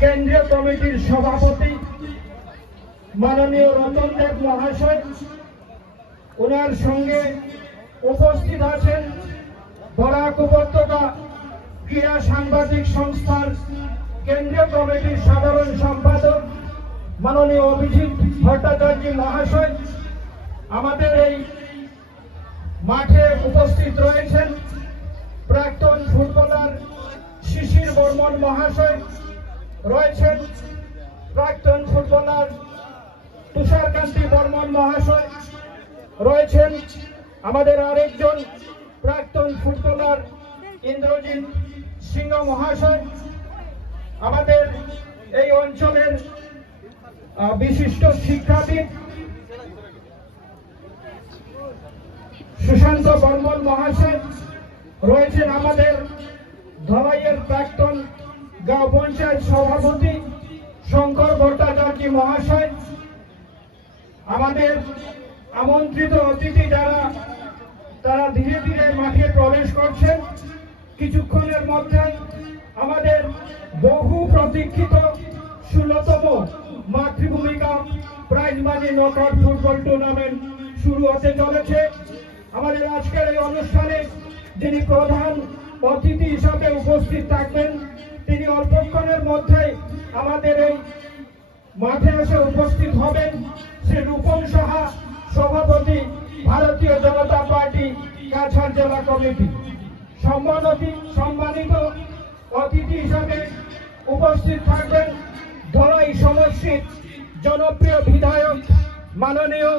কেন্দ্রীয় কমিটির সভাপতি মাননীয় রতন দেব মহাশয়, ওনার সঙ্গে উপস্থিত আছেন বরাক উপত্যকা ক্রীড়া সাংবাদিক সংস্থার কেন্দ্রীয় কমিটির সাধারণ সম্পাদক মাননীয় অভিজিৎ ভট্টাচার্য মহাশয়। আমাদের এই মাঠে উপস্থিত রয়েছেন প্রাক্তন ফুটবলার শিশির বর্মন মহাশয়, রয়েছেন প্রাক্তন ফুটবলার তুষারকান্তি বর্মন মহাশয়, রয়েছেন আমাদের আরেকজন প্রাক্তন ফুটবলার ইন্দ্রজিৎ সিংহ মহাশয়, আমাদের এই অঞ্চলের বিশিষ্ট শিক্ষাবিদ সুশান্ত বর্মন মহাশয়, রয়েছেন আমাদের ধলাইয়ের প্রাক্তন গাঁও পঞ্চায়েত সভাপতি শঙ্কর ভট্টাচার্য মহাশয়, আমাদের আমন্ত্রিত অতিথি যারা তারা ধীরে ধীরে মাঠে প্রবেশ করছেন। কিছুক্ষণের মধ্যে আমাদের বহু প্রতীক্ষিত 16তম মাতৃভূমি cup prize money knockout football tournament শুরু হতে চলেছে। আমাদের আজকের এই অনুষ্ঠানে যিনি প্রধান অতিথি হিসাবে উপস্থিত থাকবেন, তিনি অল্পক্ষণের মধ্যেই আমাদের এই মাঠে এসে উপস্থিত হবেন। শ্রী রূপম সাহা, সভাপতি ভারতীয় জনতা পার্টি কাছাড় জেলা কমিটি। সম্মানিত অতিথি হিসাবে উপস্থিত থাকবেন ধলাই সমষ্টির জনপ্রিয় বিধায়ক মাননীয়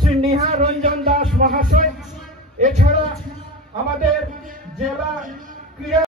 শ্রী নিহার রঞ্জন দাস মহাশয়। এছাড়া আমাদের জেলা ক্রীড়া